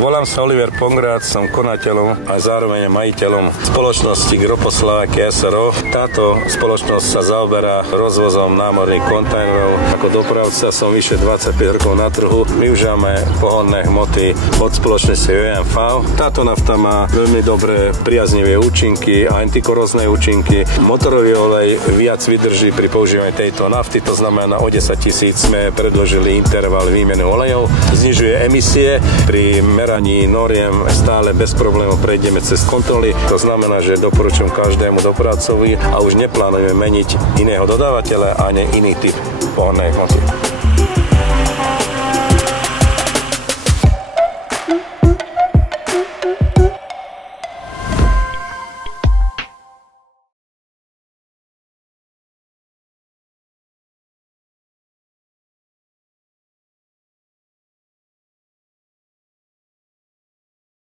Volám sa Oliver Pongrác, som konateľom a zároveň majiteľom spoločnosti Groposlovakia SRO. Táto spoločnosť sa zaoberá rozvozom námorných kontajnerov. Ako dopravca som vyše 25 rokov na trhu. Využívame pohonné hmoty od spoločnosti OMV. Táto nafta má veľmi dobré priaznivé účinky a antikorózne účinky. Motorový olej viac vydrží pri používaní tejto nafty, to znamená o 10 000 sme predložili interval výmeny olejov. Znižuje emisie. Pri meraní noriem stále bez problémov prejdeme cez kontroly. To znamená, že doporučujem každému dopravcovi a už neplánujeme meniť iného dodávateľa ani iný typ pohonnej hmoty.